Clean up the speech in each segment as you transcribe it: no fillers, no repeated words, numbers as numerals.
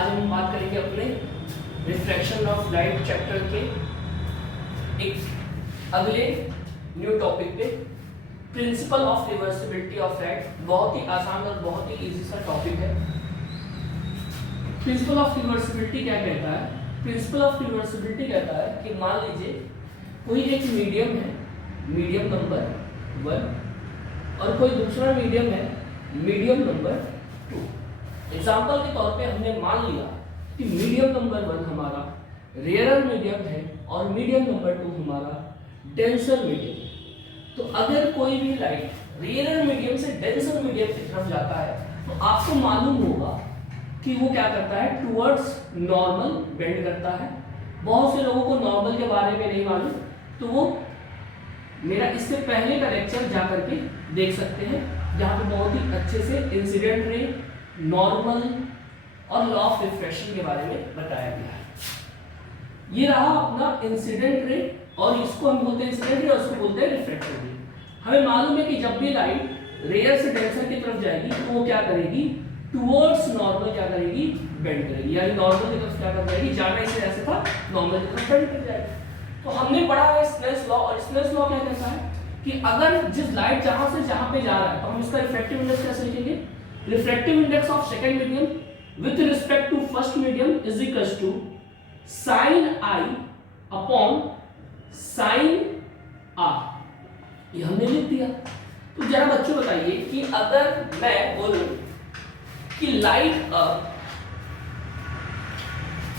आज हम बात करेंगे अपने रिफ्लेक्शन ऑफ लाइट चैप्टर के एक अगले न्यू टॉपिक पे, principal of reversibility of light. बहुत ही आसान और बहुत ही इजी सा टॉपिक है। प्रिंसिपल ऑफ रिवर्सिबिलिटी क्या कहता है? प्रिंसिपल ऑफ रिवर्सिबिलिटी कहता है कि मान लीजिए कोई एक मीडियम है, मीडियम नंबर 1, और कोई दूसरा मीडियम है, मीडियम नंबर 2। एग्जाम्पल के तौर पे हमने मान लिया कि मीडियम नंबर 1 हमारा रेयरर मीडियम है और मीडियम नंबर 2 हमारा डेंसर मीडियम है। तो अगर कोई भी लाइट रेयरर मीडियम से डेंसर मीडियम की तरफ जाता है तो आपको मालूम होगा कि वो क्या करता है, टुवर्ड्स नॉर्मल बेंड करता है। बहुत से लोगों को नॉर्मल के बारे में नहीं मालूम, तो वो मेरा इससे पहले का लेक्चर जा करके देख सकते हैं, जहाँ पे बहुत ही अच्छे से इंसिडेंट रे, नॉर्मल और लॉ ऑफ रिफ्रैक्शन के बारे में बताया गया है। ये रहा अपना इंसिडेंट रे, और इसको हम बोलते हैं इंसिडेंट रे और इसको बोलते हैं रिफ्रैक्टेड रे। हमें मालूम है कि जब भी लाइट रेयर से डेंसर की तरफ जाएगी तो वो क्या करेगी, टुवर्ड्स नॉर्मल क्या करेगी, बेंड करेगी, यानी नॉर्मल की तरफ क्या कर जाएगी, जाना इसे ऐसे था, नॉर्मल की तरफ बेंड कर जाएगी। तो हमने पढ़ा है स्नेल्स लॉ, और स्नेल्स लॉ क्या कहता है कि अगर जिस लाइट जहां से जहां पे जा रहा है तो हम इसका रिफ्रैक्टिव इंडेक्स कैसे लिखेंगे, refractive index of second medium with respect to first medium is equals to sin i upon sin r। ये हमने लिख दिया। तो जरा बच्चों बताइए कि अगर मैं बोलूं कि लाइट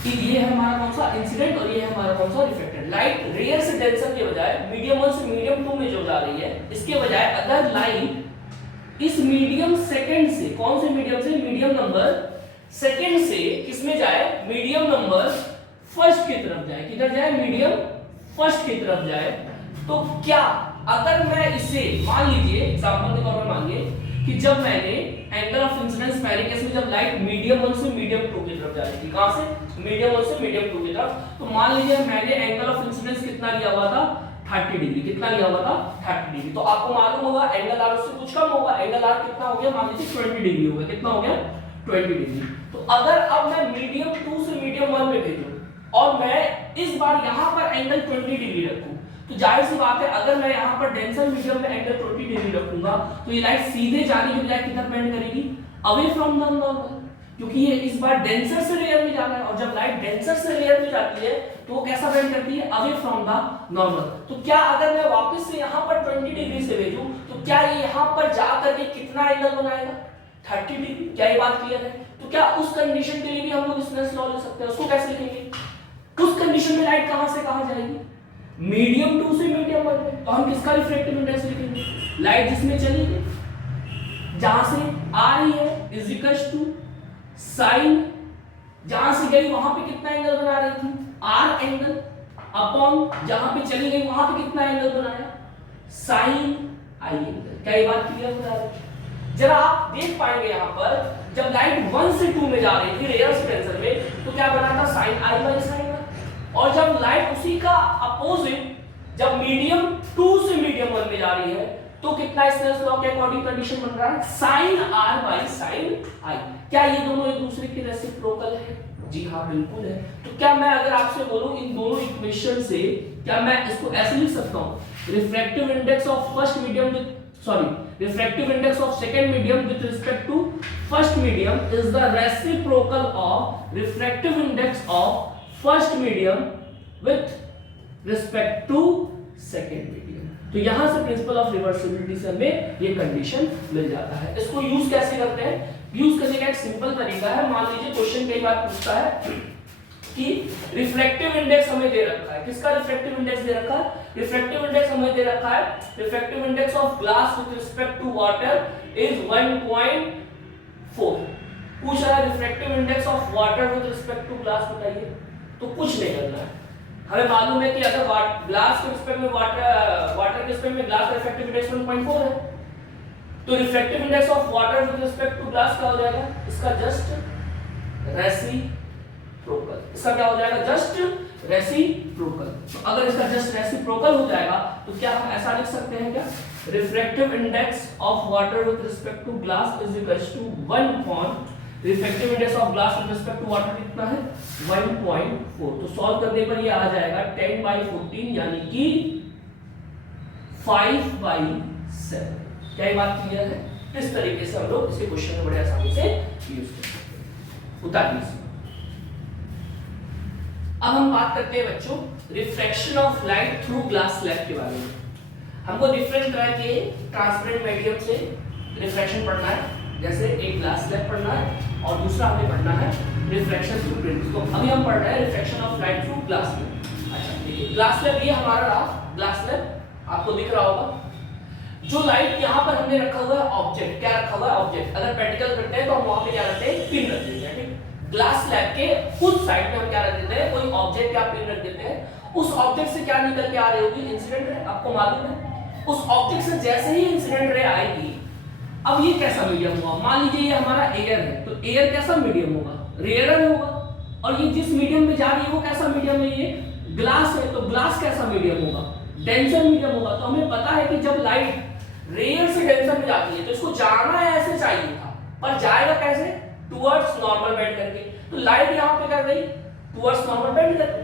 कि ये है हमारा कौन सा इंसिडेंट और ये है हमारा कौन सा रिफ्लेक्टेड। लाइट रेयर से डेंसर के बजाय मीडियम 1 से मीडियम 2 में जो जा रही है, इसके बजाय अगर लाइट इस मीडियम सेकंड से, कौन से मीडियम से, मीडियम नंबर सेकंड से किसमें जाए, मीडियम नंबर फर्स्ट की तरफ जाए, किधर जाए, मीडियम फर्स्ट की तरफ जाए, तो क्या अगर मैं इसे मान लीजिए एग्जांपल के तौर पर मानिए कि जब मैंने एंगल ऑफ इंसिडेंस पहले केस में जब लाइट मीडियम 1 से मीडियम 2 की तरफ जा रही थी, कहां से, मीडियम 1 से मीडियम 2 की तरफ, तो मान लीजिए मैंने एंगल ऑफ इंसिडेंस कितना लिया हुआ था, 30 डिग्री। कितना लिया हुआ था, 30 डिग्री। तो आपको मालूम होगा एंगल आर उससे कुछ कम होगा, एंगल आर कितना हो गया, मान लीजिए 20 डिग्री हो गया। कितना हो गया, 20 डिग्री। तो अगर अब मैं मीडियम 2 से मीडियम 1 में भेजूं और मैं इस बार यहां पर एंगल 20 डिग्री रखूं, तो जाहिर सी बात है अगर मैं यहां पर डेंसर मीडियम में एंगल 20 डिग्री रखूंगा तो ये लाइट सीधे जाने के बजाय किधर बेंड करेगी, अवे फ्रॉम द नॉर्मल, क्योंकि ये इस बार डेंसर से रेयर में जा रहा है, और जब लाइट डेंसर से रेयर में जाती है तो वो कैसा बेंड करती है, अवे फ्रॉम द नॉर्मल। तो क्या अगर मैं वापस से यहां पर 20 डिग्री से भेजूं तो क्या ये यहां पर जा करके कितना एंगल बनाएगा, 30 डिग्री। क्या ये बात क्लियर है? तो क्या उस कंडीशन के लिए भी हम लोग स्नेल्स लॉ ले सकते हैं? उसको कैसे लिखेंगे? उस कंडीशन में लाइट कहां से कहां जाएगी, मीडियम 2 से मीडियम 1 में, तो हम किसका रिफ्रैक्टिव इंडेक्स लिखेंगे, लाइट जिसमें चली गई, जहां से आ रही है इज इक्वल्स टू साइन, जहां से गई वहां पे कितना एंगल बना रही थी, आर एंगल, अपॉन जहां पे चली गई वहां पे कितना एंगल बनाया, साइन आई एंगल। क्या ये बात क्लियर हो रही है? जरा आप देख पाएंगे यहां पर जब लाइट 1 से 2 में जा रही थी रेयर से डेंसर में, तो क्या बना था, sine i by sine r. और जब लाइट उसी का अपोजिट जब मीडियम 2 से मीडियम 1 में जा रही है तो कितना स्नेल्स लॉ के अकॉर्डिंग कंडीशन बन रहा है, साइन आर बाई साइन आई। क्या ये दोनों एक दूसरे के रेसिप्रोकल है? जी हाँ, बिल्कुल है। तो क्या मैं अगर आपसे बोलूं इन दोनों इक्वेशन से क्या मैं इसको ऐसे लिख सकता हूं, refractive index of first medium with refractive index of second medium with respect to first medium is the reciprocal of refractive index of first medium with respect to second medium। तो यहां से प्रिंसिपल ऑफ रिवर्सिबिलिटी से हमें ये condition मिल जाता है। इसको use कैसे करते हैं? यूज करने का एक सिंपल तरीका है। मान लीजिए क्वेश्चन कई बार पूछता है कि रिफ्रैक्टिव इंडेक्स हमें दे रखा है, किसका रिफ्रैक्टिव इंडेक्स दे रखा है, रिफ्रैक्टिव इंडेक्स हमें दे रखा है, refractive index of glass with respect to water is 1.4। पूछ रहा है refractive index of water with respect to glass बताइए। तो कुछ नहीं करना है, हमें मालूम है कि अगर ग्लास के रिस्पेक्ट में वाटर के रिस्पेक्ट में ग्लास का रिफ्रैक्टिव इंडेक्स 1.4 है, तो refractive index of water with respect to glass क्या हो जाएगा, इसका जस्ट रेसिप्रोकल। इसका क्या हो जाएगा, जस्ट रेसिप्रोकल। तो अगर इसका जस्ट रेसिप्रोकल हो जाएगा तो क्या हम ऐसा लिख सकते हैं, क्या refractive index of water with respect to glass is equals to 1 upon refractive index of glass with respect to water कितना है 1.4। तो सॉल्व करने पर ये आ जाएगा 10/14 यानी कि 5/7। क्या ये बात क्लियर है? इस तरीके से हम लोग इसे क्वेश्चन में बड़े आसानी से यूज कर सकते हैं। उतारिए। अब हम बात करते हैं बच्चों refraction of light through glass slab के बारे में। हमको डिफरेंट तरह के ट्रांसपेरेंट मीडियम से रिफ्रैक्शन पढ़ना है, जैसे एक ग्लास स्लैब पढ़ना है और दूसरा हमें पढ़ना है रिफ्रैक्शन थ्रू प्रिज्म। तो अभी हम पढ़ रहे हैं refraction of light through glass slab. अच्छा देखिए, ग्लास स्लैब ये हमारा रहा ग्लास स्लैब, आपको दिख रहा होगा। जो लाइट यहाँ पर हमने रखा हुआ है ऑब्जेक्ट, क्या रखा हुआ है ऑब्जेक्ट। अगर प्रैक्टिकल करते हैं तो हम वहां पे क्या रखते हैं पिन रख देते हैं, ठीक। ग्लास स्लैब के उस साइड में हम क्या रख देते हैं, कोई ऑब्जेक्ट या पिन रख देते हैं। उस ऑब्जेक्ट से क्या निकल के आ रही होगी, इंसिडेंट रे, आपको मालूम है। उस ऑब्जेक्ट से जैसे ही इंसिडेंट रे आएगी, अब ये कैसा मीडियम हुआ, मान लीजिए ये हमारा एयर है, तो एयर कैसा मीडियम होगा, रेयर होगा। और ये जिस मीडियम में जा रही है वो कैसा मीडियम है, ये ग्लास है, तो ग्लास कैसा मीडियम होगा, डेंसर मीडियम होगा। तो हमें पता है कि जब लाइट रेयर से डेंसर में जाती है तो इसको जाना ऐसे चाहिए था, पर जाएगा कैसे, टुवर्ड्स नॉर्मल बेंड करके। तो लाइट यहाँ पे कर गई टुवर्ड्स नॉर्मल बेंड करके।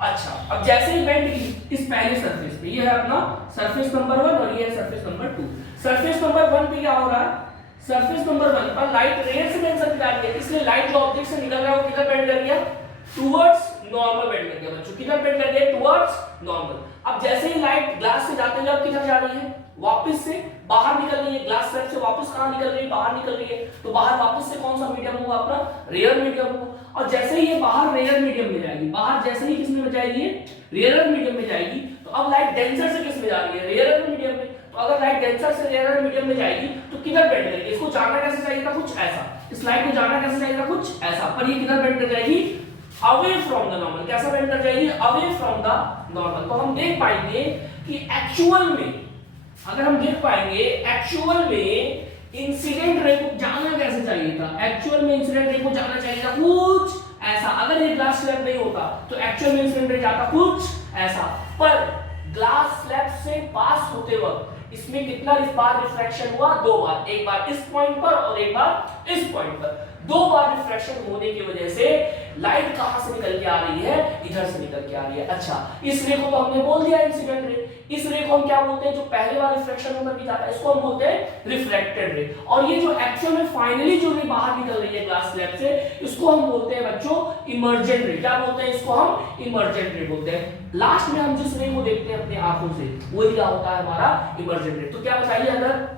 अच्छा, अब जैसे ही बेंड की इस पहले सरफेस पे, ये है अपना सरफेस नंबर 1 और ये है सरफेस नंबर 2। सरफेस नंबर 1 पे क्या हो रहा है, सरफेस नंबर 1 पर लाइट रेयर से डेंसर में जा रही है, इसलिए लाइट जो ऑब्जेक्ट से निकल रहा है वो किधर बेंड कर गया, टुवर्ड्स नॉर्मल बेंड कर गया बच्चों। किधर बेंड कर गया, टुवर्ड्स नॉर्मल। अब जैसे ही लाइट ग्लास से जाते हुए अब किधर जा रही है, वापस से बाहर निकल रही है, ग्लास स्लैब से वापस कहां निकल रही है, बाहर निकल रही है। तो बाहर वापस से कौन सा मीडियम होगा, अपना रेयर मीडियम होगा। और जैसे ही ये बाहर रेयर मीडियम में जाएगी, बाहर जैसे ही किस में जाएगी, रेयर मीडियम में जाएगी, तो अब लाइट डेंसर से किस में जा रही है, रेयर मीडियम में। तो अगर लाइट डेंसर से रेयर मीडियम में जाएगी तो किधर बेंड करेगी, इसको जाना कैसे चाहिए था, कुछ ऐसा। इस लाइट को जाना कैसे चाहिए था, कुछ ऐसा, पर ये किधर बेंड कर जाएगी, अवे फ्रॉम द नॉर्मल। कैसा बेंड कर जाएगी, अवे फ्रॉम द नॉर्मल। तो हम देख पाएंगे कि एक्चुअल में, अगर हम देख पाएंगे एक्चुअल में इंसिडेंट रे को जाना कैसे चाहिए था, एक्चुअल में इंसिडेंट रे को जाना चाहिए था कुछ ऐसा। अगर ये ग्लास स्लैब नहीं होता तो एक्चुअल में इंसिडेंट रे जाता कुछ ऐसा, पर ग्लास स्लैब से पास होते वक्त इसमें कितना बार रिफ्रैक्शन हुआ, 2 बार। एक बार इस पॉइंट पर और एक बार इस पॉइंट पर। 2 बार रिफ्रैक्शन होने की वजह से लाइट कहां से निकल के आ रही है, इधर से निकल के आ रही है। अच्छा, इस रे को तो हमने बोल दिया इंसिडेंट रे। इस रे को हम क्या बोलते हैं, जो पहले बार रिफ्रैक्शन होकर के जाता है, इसको हम बोलते हैं रिफ्लेक्टेड रे। और ये जो एक्चुअल में फाइनली जो रे बाहर निकल रही है ग्लास स्लैब से, इसको हम बोलते हैं बच्चों इमर्जेंट रे। क्या बोलते हैं इसको, हम इमर्जेंट रे बोलते हैं। लास्ट में हम जिस रे को देखते हैं अपने आंखों से, वही क्या होता है हमारा इमर्जेंट रे। तो क्या बताइए, अगर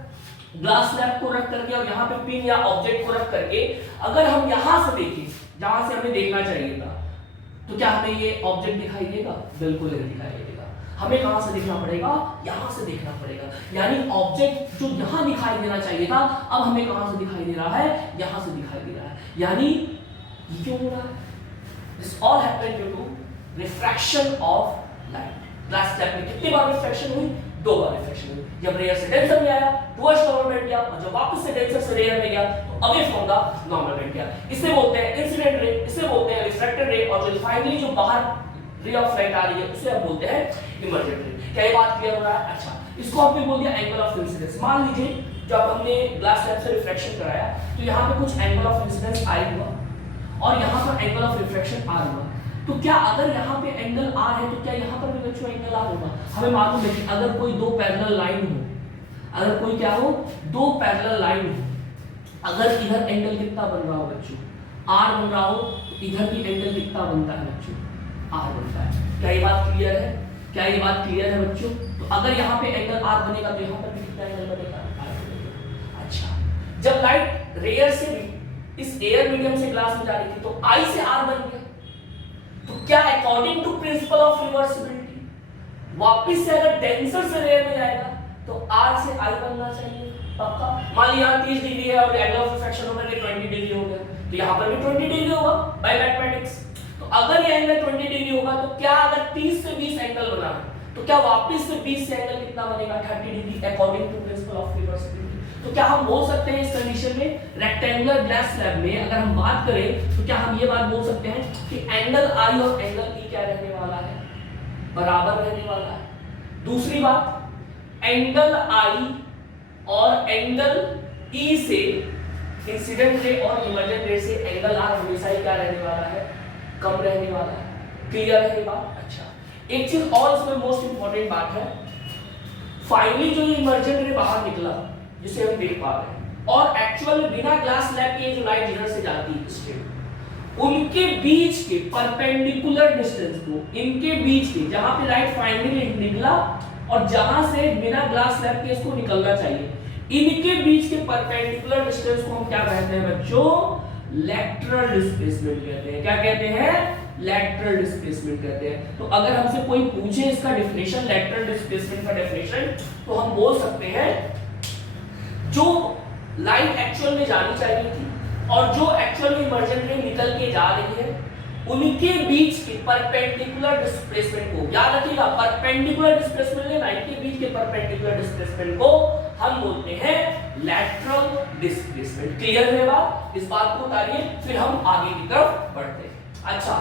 ग्लास स्लैब को रख करके और यहाँ पे पिन या ऑब्जेक्ट को रख करके अगर हम यहाँ से देखें, जहां से हमें देखना चाहिए था, तो क्या हमें ये ऑब्जेक्ट दिखाई देगा, बिल्कुल नहीं दिखाई देगा। हमें कहां से देखना पड़ेगा, यहां से देखना पड़ेगा। यानी ऑब्जेक्ट जो यहां दिखाई देना चाहिए था, अब हमें कहां से दिखाई दे रहा है, यहां से दिखाई दे रहा है। यानी ये क्यों हो रहा है, this all happened due to refraction of light. Glass slab में कितनी बार रिफ्रैक्शन हुई, 2 बार रिफ्रैक्शन हुई। जब रेयर से डेंसर में आया टुवर्ड्स नॉर्मल बेंड गया, और जब वापस से डेंसर से रेयर में गया तो away from the normal bend गया। इसे बोलते हैं इंसिडेंट रे, इसे बोलते हैं रिफ्रैक्टेड रे, और जो फाइनली जो बाहर रे ऑफ लाइट आ रही है उसे हम बोलते हैं इमर्जेंट रे। क्या ये बात क्लियर हो रहा है? अच्छा, इसको हमने बोल दिया एंगल ऑफ इंसिडेंस। मान लीजिए जब हमने ग्लास स्लैब से रिफ्रैक्शन कराया तो यहाँ पे कुछ एंगल ऑफ इंसिडेंस आई हुआ और यहाँ पर एंगल ऑफ रिफ्रैक्शन आर हुआ। तो क्या अगर यहाँ पे एंगल आर है तो क्या यहाँ पर भी बच्चों एंगल आर होगा? हमें मालूम है कि अगर कोई 2 पैरेलल लाइन हो, अगर कोई क्या हो, 2 पैरेलल लाइन हो, अगर इधर एंगल कितना बन रहा हो बच्चों, आर बन रहा हो, तो इधर भी एंगल कितना बनता है बच्चों, आर बनता है। क्या ये बात क्लियर है? क्या ये बात क्लियर है बच्चों? तो अगर यहाँ पे एंगल आर बनेगा तो यहाँ पर भी कितना एंगल बनेगा, आर बनेगा। अच्छा, जब लाइट रेयर से भी इस एयर मीडियम से ग्लास में जा रही थी तो आई से आर बन गया। तो क्या according to principle of reversibility वापस से अगर डेंसर से रेयर में जाएगा तो आर से आई बनना चाहिए पक्का। मान लिया 30 डिग्री है और एंगल ऑफ रिफ्रैक्शन होकर के 20 डिग्री हो गया, तो यहाँ पर भी 20 डिग्री होगा बाय मैथमेटिक्स। तो अगर ये एंगल 20 डिग्री होगा तो क्या अगर 30 से 20 एंगल बना तो क्या वापस से 20 से एंगल कितना बनेगा, 30 degree according to principle of reversibility. तो क्या हम बोल सकते हैं इस कंडीशन में रेक्टेंगुलर ग्लास स्लैब में अगर हम बात करें तो क्या हम ये बात बोल सकते हैं कि एंगल आई और एंगल ई क्या रहने वाला है, बराबर रहने वाला है। दूसरी बात, एंगल आई और एंगल ई से इंसिडेंट रे और इमर्जेंट रे से एंगल आर हमेशा ही क्या रहने वाला है, कम रहने वाला है। क्लियर है ये बात? अच्छा, एक चीज और इसमें मोस्ट इंपॉर्टेंट बात है, फाइनली जो इमर्जेंट रे बाहर निकला जिसे हम देख पा रहे हैं और एक्चुअल में बिना ग्लास स्लैब के जो लाइट इधर से जाती है स्ट्रेट, उनके बीच के परपेंडिकुलर डिस्टेंस को, इनके बीच के जहां पे लाइट फाइनली निकला और जहां से बिना ग्लास स्लैब के इसको निकलना चाहिए, इनके बीच के परपेंडिकुलर डिस्टेंस को हम क्या कहते हैं बच्चों? लैटरल डिस्प्लेसमेंट कहते हैं। क्या कहते हैं? लैटरल डिस्प्लेसमेंट कहते हैं। तो अगर हमसे कोई पूछे इसका डेफिनेशन, लैटरल डिस्प्लेसमेंट का डेफिनेशन, तो हम बोल सकते हैं जो लाइट एक्चुअल में जानी चाहिए थी और जो एक्चुअल में इमर्जेंट रे निकल के जा रही है, उनके बीच के परपेंडिकुलर डिस्प्लेसमेंट को याद रखिएगा। परपेंडिकुलर डिस्प्लेसमेंट ने लाइट के बीच के परपेंडिकुलर डिस्प्लेसमेंट को हम बोलते हैं लैटरल डिस्प्लेसमेंट। क्लियर है बात? इस बात को उतारिए, फिर हम आगे की तरफ बढ़ते हैं। अच्छा,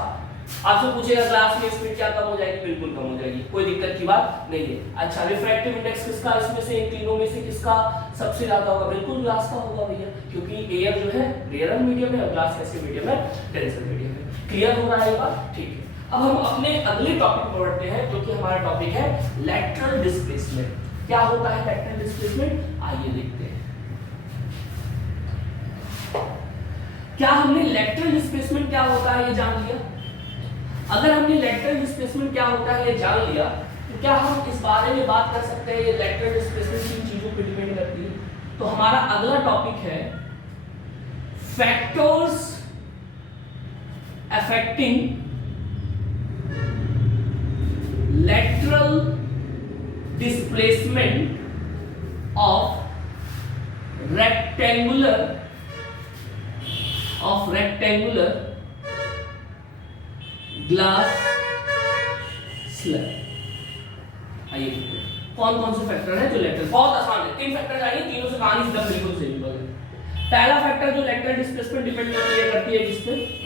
आपसे पूछेगा क्लास में स्पीड क्या कम हो जाएगी? बिल्कुल कम हो जाएगी, कोई दिक्कत की बात नहीं है। अच्छा, रिफ्रैक्टिव इंडेक्स किसका इसमें से, इन तीनों में से किसका सबसे ज्यादा होगा? बिल्कुल ग्लास का होगा भैया, क्योंकि एयर जो है रेयर मीडियम है और ग्लास कैसे मीडियम है? डेंसर मीडियम है। क्लियर हो रहा है ये बात? ठीक है, अब हम अपने अगले टॉपिक पर बढ़ते हैं जो कि हमारा टॉपिक है लैटरल डिस्प्लेसमेंट। क्या होता है लैटरल डिस्प्लेसमेंट? आइए देखते हैं। क्या हमने लैटरल डिस्प्लेसमेंट क्या होता है ये जान लिया? अगर हमने लैटरल डिस्प्लेसमेंट क्या होता है ये जान लिया, तो क्या हम इस बारे में बात कर सकते हैं ये लैटरल डिस्प्लेसमेंट किन चीजों पर डिपेंड करती है? तो हमारा अगला टॉपिक है factors affecting lateral displacement of rectangular glass slab। आइए कौन कौन से फैक्टर है जो लेटरल, बहुत आसान है, 3 फैक्टर आएंगे, तीनों से कहानी एकदम बिल्कुल सिंपल है। पहला फैक्टर जो लेटरल डिस्प्लेसमेंट डिपेंड करती है किस पे?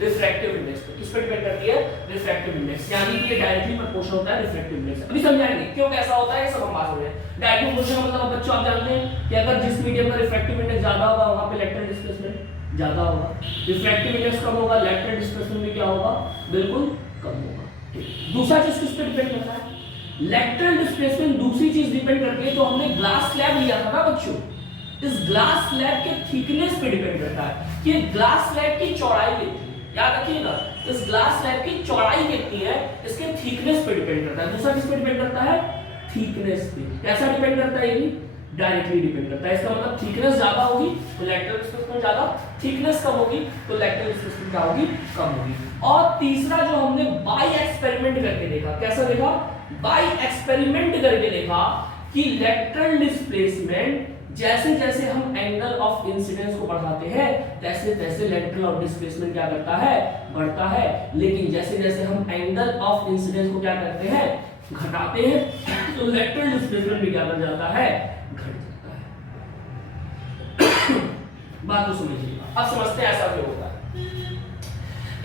रिफ्रैक्टिव इंडेक्स पे। किस पे डिपेंड करती है? रिफ्रैक्टिव इंडेक्स, यानी कि ये डायरेक्टली प्रोपोर्शनल होता है रिफ्रैक्टिव इंडेक्स। अभी समझाएंगे क्यों कैसा होता है, ये सब हम बात हो रहे हैं। डायरेक्टली प्रोपोर्शनल मतलब बच्चों आप जानते हैं कि अगर जिस मीडियम का रिफ्रैक्टिव इंडेक्स ज्यादा होगा वहां पे लैटरल डिस्प्लेसमेंट ज्यादा होगा, रिफ्रैक्टिव इंडेक्स कम होगा, लैटरल डिस्प्लेसमेंट भी क्या होगा? बिल्कुल कम होगा। दूसरा चीज किस पे डिपेंड करता है? लैटरल डिस्प्लेसमेंट दूसरी चीज डिपेंड करती है, तो हमने ग्लास स्लैब लिया था ना बच्चों, इस ग्लास स्लैब के थिकनेस पे डिपेंड करता है कि ग्लास स्लैब की चौड़ाई कितनी, याद रखिएगा इस ग्लास स्लैब की चौड़ाई कितनी है, इसके थिकनेस पे डिपेंड करता है। दूसरा किस पे डिपेंड करता है? थिकनेस पे। कैसा डिपेंड करता है? ये डायरेक्टली डिपेंड करता है। इसका मतलब थिकनेस ज्यादा होगी तो लैटरल डिस्प्लेसमेंट ज्यादा, थिकनेस कम होगी तो लैटरल डिस्प्लेसमेंट क्या होगी? कम होगी। और तीसरा जो हमने बाय एक्सपेरिमेंट करके देखा, कैसा देखा? बाय एक्सपेरिमेंट करके देखा कि लैटरल डिस्प्लेसमेंट जैसे जैसे हम एंगल ऑफ इंसिडेंस को बढ़ाते हैं तैसे तैसे लैटरल ऑफ डिस्प्लेसमेंट क्या करता है? बढ़ता है। लेकिन जैसे जैसे हम एंगल ऑफ इंसिडेंस को क्या करते हैं? घटाते हैं, तो लैटरल डिस्प्लेसमेंट भी क्या कर जाता है? घट जाता है। बात को समझिएगा, अब समझते हैं ऐसा क्यों होता है।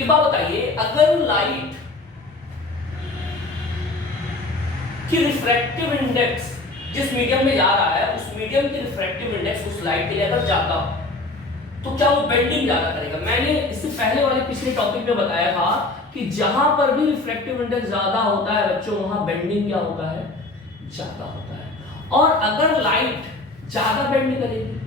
एक बात बताइए, अगर लाइट की रिफ्रैक्टिव इंडेक्स जिस मीडियम में जा रहा है उस मीडियम की रिफ्रैक्टिव इंडेक्स उस लाइट के लिए अगर ज्यादा तो क्या वो बेंडिंग ज्यादा करेगा? मैंने इससे पहले वाले पिछले टॉपिक में बताया था कि जहां पर भी रिफ्रैक्टिव इंडेक्स ज्यादा होता है बच्चों, वहां बेंडिंग क्या होता है? ज्यादा होता है। और अगर लाइट ज्यादा बेंड करेगी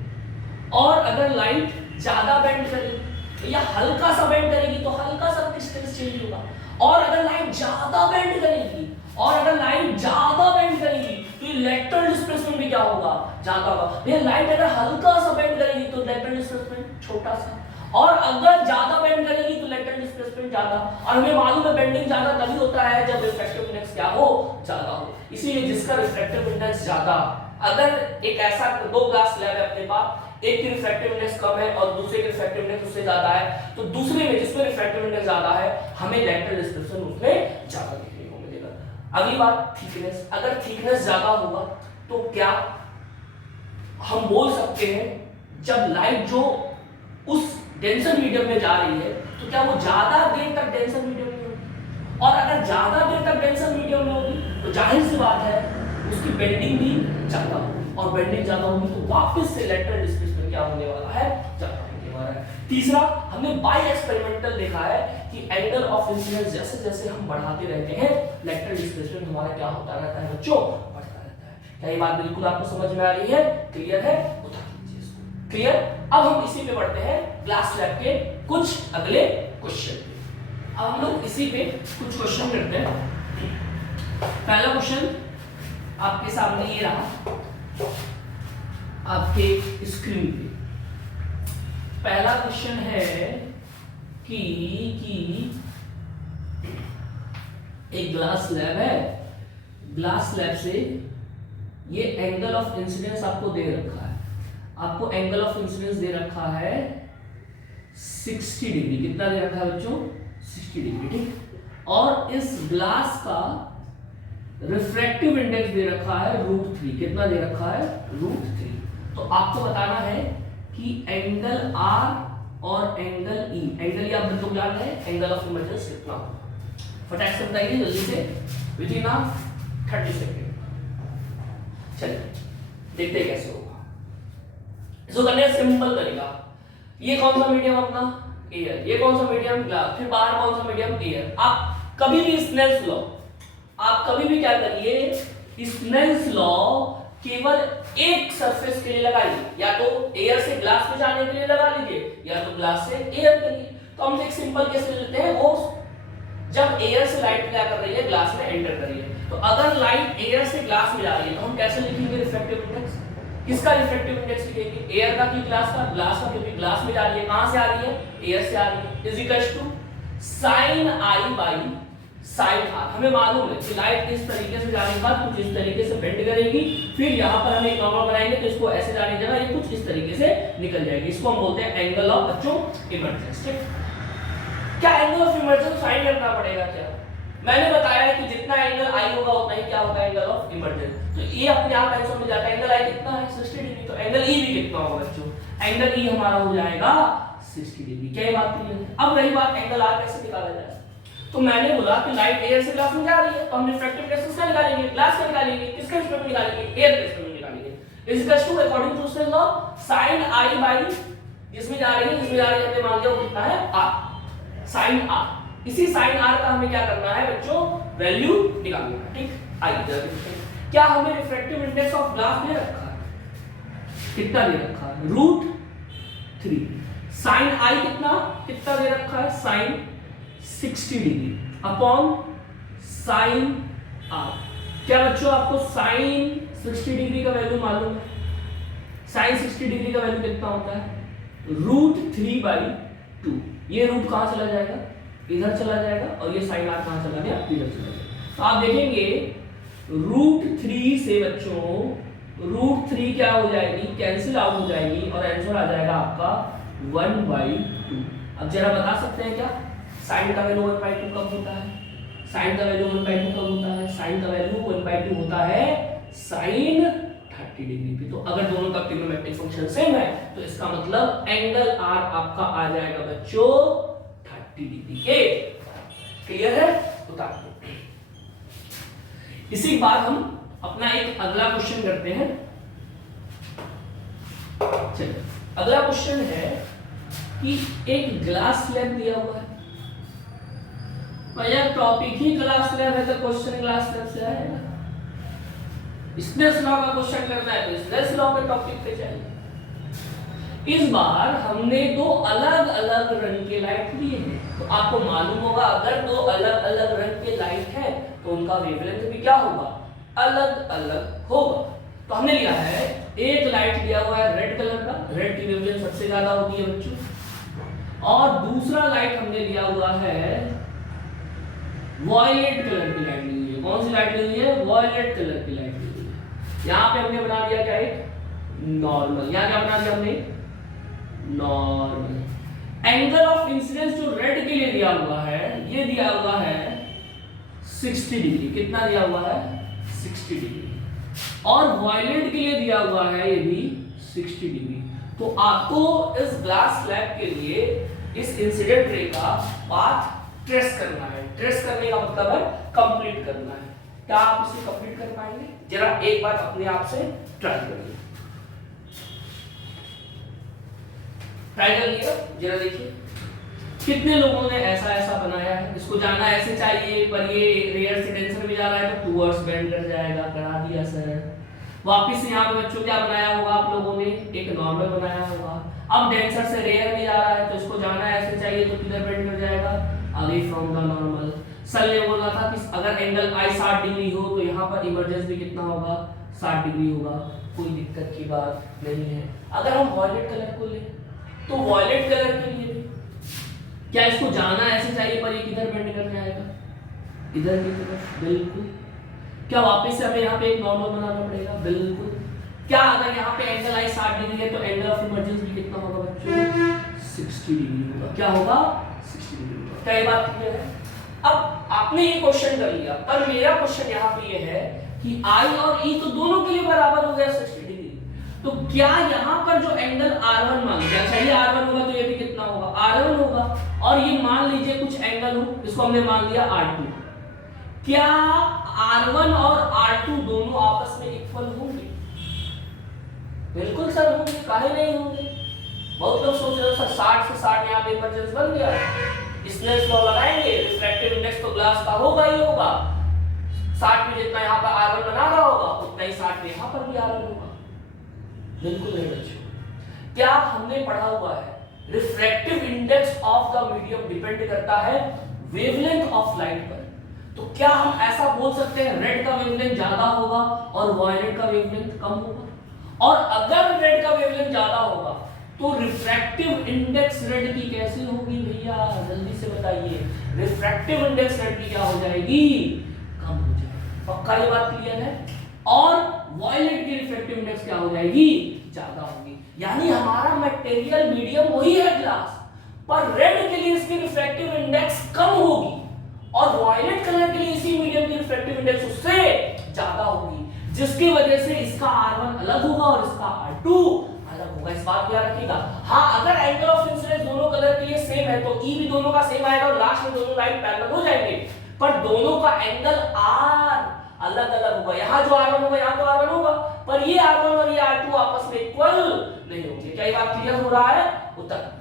और अगर लाइट ज्यादा बेंड करेगी या हल्का सा बेंड करेगी तो हल्का सा डिस्टेंस चेंज होगा। और अगर लाइट ज्यादा बेंड करेगी और अगर लाइट ज्यादा बेंड करेगी तो लैटरल डिस्प्लेसमेंट भी क्या होगा? ज्यादा होगा। ये लाइट अगर हल्का सा बेंड करेगी तो लैटरल डिस्प्लेसमेंट छोटा सा, और अगर ज्यादा बेंड करेगी तो लैटरल डिस्प्लेसमेंट ज्यादा। और हमें मालूम है बेंडिंग ज्यादा तभी होता है जब रिफ्रैक्टिव इंडेक्स क्या हो? ज्यादा हो। इसीलिए जिसका रिफ्रैक्टिव इंडेक्स ज्यादा, अगर एक ऐसा दो ग्लास स्लैब है अपने पास, एक की रिफ्रैक्टिव इंडेक्स कम है और दूसरे की रिफ्रैक्टिव इंडेक्स उससे ज्यादा है, तो दूसरे में जिसमें रिफ्रैक्टिव इंडेक्स ज्यादा है हमें लैटरल डिस्प्लेसमेंट उसमें ज्यादा देखने को मिलेगा। अगली बात थिकनेस, अगर थिकनेस ज्यादा होगा तो क्या हम बोल सकते हैं जब लाइट जो उस डेंसर मीडियम में जा रही है तो क्या वो ज्यादा देर तक डेंसर मीडियम में होगी? और अगर ज्यादा देर तक डेंसर मीडियम में होगी तो जाहिर सी बात है उसकी बेंडिंग भी ज्यादा होगी, और बेंडिंग ज्यादा होगी तो वापस से लैटरल डिस्प्लेसमेंट क्या होने वाला है? ज्यादा तीसरा, हमने बाय एक्सपेरिमेंटल देखा है कि एंगल ऑफ इंसिडेंस जैसे जैसे हम बढ़ाते रहते हैं लेटरल डिस्प्लेसमेंट हमारा क्या होता रहता है बच्चों, बढ़ता रहता है। क्या ये बात बिल्कुल आपको समझ में आ रही है? क्लियर है? उठा लीजिए इसको। क्लियर? अब हम इसी पे बढ़ते हैं क्लास लैब के कुछ अगले क्वेश्चन पे। अब हम लोग इसी पे कुछ क्वेश्चन करते हैं। पहला क्वेश्चन आपके सामने ये रहा आपके स्क्रीन पे। पहला क्वेश्चन है कि एक ग्लास स्लैब है, ग्लास स्लैब से ये एंगल ऑफ इंसिडेंस आपको दे रखा है, आपको एंगल ऑफ इंसिडेंस दे रखा है 60 डिग्री। कितना दे रखा है बच्चों? 60 डिग्री, ठीक। और इस ग्लास का रिफ्रैक्टिव इंडेक्स दे रखा है √3। कितना दे रखा है? √3। तो आपको बताना है कि एंगल R और एंगल E, एंगल आप लोग जान रहे हैं, एंगल ऑफ इमर्जेंस कितना होगा? फटाक से बताइए जल्दी से, विद इन 30 सेकेंड। चलिए देखते हैं कैसे होगा। इसको करने का सिंपल तरीका, ये कौन सा मीडियम अपना? एयर। ये कौन सा मीडियम? ग्लास। फिर बाहर कौन सा मीडियम? एयर। आप कभी भी स्नेल्स लॉ, आप कभी भी क्या करिए, स्नेल्स लॉ केवल एक सरफेस के लिए लगाइए, या तो एयर से ग्लास में जाने के लिए लगा लीजिए या तो ग्लास से एयर के लिए। तो हम एक सिंपल केस ले लेते हैं, वो जब एयर से लाइट क्या कर रही है, ग्लास में एंटर कर रही है। तो अगर लाइट एयर से ग्लास में जा रही है तो हम कैसे लिखेंगे रिफ्रैक्टिव इंडेक्स? किसका रिफ्रैक्टिव इंडेक्स लिखेंगे? एयर का कि ग्लास का? ग्लास का, क्योंकि ग्लास में जा रही है। कहां से आ रही है? एयर से आ रही है। Is equal to sin I by sin R। हमें मालूम है कि लाइट इस तरीके से जाने के बाद कुछ इस तरीके से बेंड करेगी, फिर यहाँ पर हम एक नॉर्मल बनाएंगे तो इसको ऐसे जाने की जगह ये कुछ इस तरीके से निकल जाएगी। इसको हम बोलते हैं एंगल ऑफ बच्चों इमर्जेंस। क्या एंगल ऑफ इमर्जेंस फाइंड करना पड़ेगा क्या? मैंने बताया कि जितना एंगल I होगा उतना ही क्या होगा? Angle of emergence. तो ये अपने आप आंसर में जाता है। एंगल I कितना है? 60 डिग्री। तो एंगल E भी कितना होगा बच्चों? एंगल E हमारा हो जाएगा 60 डिग्री। क्या ये बात क्लियर है? अब रही बात एंगल R कैसे निकाला जाए, तो मैंने बोला कि लाइट एयर से ग्लास में जा रही है तो हम रिफ्रैक्टिव इंडेक्स का निकालेंगे, ग्लास का निकालेंगे, किसके रिस्पेक्ट में निकालेंगे? एयर के रिस्पेक्ट में निकालेंगे। Is equal to according to Snell law sin I by जिसमें जा रही है हमने मान लिया वो कितना है? R, sin R। इसी sin R का हमें क्या करना है बच्चों? वैल्यू निकालना है, ठीक। आई क्या हमें रिफ्रैक्टिव इंडेक्स ऑफ ग्लास दे रखा है? कितना दे रखा है? √3। sin I कितना दे रखा है? sin 60 degree upon sin R। क्या बच्चों आपको sin 60 डिग्री का वैल्यू मालूम है? sin 60 डिग्री का वैल्यू कितना होता है? √3/2। ये रूट कहां चला जाएगा? इधर चला जाएगा, और ये sin R कहां चला गया? इधर चला जाएगा। तो आप देखेंगे √3 से बच्चों √3 क्या हो जाएगी? कैंसिल आउट हो जाएगी और आंसर आ जाएगा आपका 1/2। अब जरा बता सकते हैं क्या sin का वैल्यू 1/2 कब होता है? sin का वैल्यू 1/2 कब होता है? sin का वैल्यू 1/2 होता है sin 30 डिग्री पे। तो अगर दोनों का ट्रिग्नोमेट्रिक फंक्शन सेम है तो इसका मतलब एंगल R आपका आ जाएगा बच्चों 30 डिग्री के। क्लियर है? उतार दो। इसी बात हम अपना एक अगला क्वेश्चन करते हैं। चलिए अगला क्वेश्चन है कि एक ग्लास स्लैब दिया हुआ है। भैया टॉपिक ही ग्लास स्लैब है तो क्वेश्चन ग्लास स्लैब से आएगा। स्नेल्स लॉ का क्वेश्चन करना है तो स्नेल्स लॉ के टॉपिक पे चाहिए। इस बार हमने दो अलग अलग रंग के लाइट लिए हैं, तो आपको मालूम होगा अगर दो अलग अलग रंग के लाइट है तो उनका वेवलेंथ भी क्या होगा? अलग अलग होगा। तो हमने लिया है एक लाइट लिया हुआ है रेड कलर का, रेड की वेवलेंथ सबसे ज्यादा होती है बच्चों, और दूसरा लाइट हमने लिया हुआ है वॉयलेट कलर की लाइट ली हुई है। कौन सी लाइट ली हुई है? वॉयलेट कलर की लाइट ली हुई है। यहाँ पे हमने बना दिया क्या? एक नॉर्मल। यहाँ क्या बना दिया हमने? नॉर्मल। एंगल ऑफ इंसिडेंस जो रेड के लिए दिया हुआ है, ये दिया हुआ है 60 डिग्री। कितना दिया हुआ है? 60 डिग्री। और वॉयलेट के लिए दिया हुआ है ये भी 60 डिग्री। तो आपको इस ग्लास स्लैब के लिए इस इंसिडेंट रे का पाथ ट्रेस करना है। ट्रेस करने का मतलब है कंप्लीट करना है। क्या आप इसे कंप्लीट कर पाएंगे? जरा एक बार अपने आप से ट्राई करिए। ट्राई कर लिया, जरा देखिए कितने लोगों ने ऐसा ऐसा बनाया है। इसको जाना ऐसे चाहिए पर ये रेयर से डेंसर में जा रहा है तो टूवर्ड्स बेंड कर जाएगा, करा दिया सर। वापस यहाँ पे बच्चों क्या बनाया होगा आप लोगों ने, एक नॉर्मल बनाया होगा। अब डेंसर से रेयर में जा रहा है तो इसको जाना ऐसे चाहिए तो किधर बेंड कर जाएगा, away from the normal. Sir ने बोला था कि अगर एंगल आई 60 डिग्री हो तो यहाँ पर इमर्जेंस भी कितना होगा, 60 डिग्री होगा, कोई दिक्कत की बात नहीं है। अगर हम वॉयलेट कलर को ले तो वॉयलेट कलर के लिए भी क्या इसको जाना ऐसे चाहिए पर ये किधर बेंड कर जाएगा, इधर की तरफ, बिल्कुल। क्या वापस से हमें यहाँ पे एक नॉर्मल बनाना पड़ेगा, बिल्कुल। क्या अगर यहाँ पे एंगल आई 60 डिग्री है तो एंगल ऑफ इमर्जेंस भी कितना होगा बच्चों, 60 डिग्री होगा। क्या होगा, 60 डिग्री होगा। क्या ये बात क्लियर है? अब आपने ये क्वेश्चन कर लिया पर मेरा क्वेश्चन यहाँ पे ये है कि आई और ई तो दोनों के लिए बराबर हो गया 60 डिग्री, तो क्या यहाँ पर जो एंगल R1 मान लिया, चलिए R1 होगा तो ये भी कितना होगा, R1 होगा, और ये मान लीजिए कुछ एंगल हो, इसको हमने मान लिया R2। क्या R1 और R2 दोनों आपस में इक्वल होंगे? बिल्कुल सर होंगे, काहे नहीं होंगे। बहुत लोग सोच रहे हो सर 60 से 60 यहाँ पे इमर्जेंस बन गया, स्नेल्स लॉ लगाएंगे, रिफ्रैक्टिव इंडेक्स तो ग्लास का होगा ही होगा, 60 में जितना यहाँ पर R1 बना रहा होगा उतना ही 60 में यहाँ पर भी R1 होगा। बिल्कुल नहीं बच्चों। क्या हमने पढ़ा हुआ है refractive index of the medium depend करता है वेवलेंथ ऑफ लाइट पर। तो क्या हम ऐसा बोल सकते हैं रेड का वेवलेंथ ज्यादा होगा और वायलेट का वेवलेंथ कम होगा? और अगर रेड का वेवलेंथ ज्यादा होगा तो रिफ्रैक्टिव इंडेक्स रेड की कैसी होगी भैया, जल्दी से बताइए। रिफ्रैक्टिव इंडेक्स रेड की क्या हो जाएगी, कम हो जाएगी। पक्का ये बात क्लियर है? और वायलेट की रिफ्रैक्टिव इंडेक्स क्या हो जाएगी, ज्यादा होगी। यानी हमारा मटेरियल मीडियम वही है ग्लास, पर रेड के लिए इसकी रिफ्रैक्टिव इंडेक्स कम होगी और वायलेट कलर के लिए इसी मीडियम की रिफ्रैक्टिव इंडेक्स उससे ज्यादा होगी, जिसकी वजह से इसका R1 अलग होगा और इसका R2 अलग होगा। इस बात को याद रखिएगा। हाँ, अगर एंगल ऑफ इंसिडेंस दोनों कलर के लिए सेम है तो E भी दोनों का सेम आएगा और लास्ट में दोनों लाइट पैरेलल हो जाएंगे, पर दोनों का एंगल R अलग अलग होगा। यहाँ जो R1 होगा यहाँ तो R1 होगा, पर ये R1 और ये R2 आपस में इक्वल नहीं होंगे। क्या ये बात क्लियर हो रहा है? उत्तर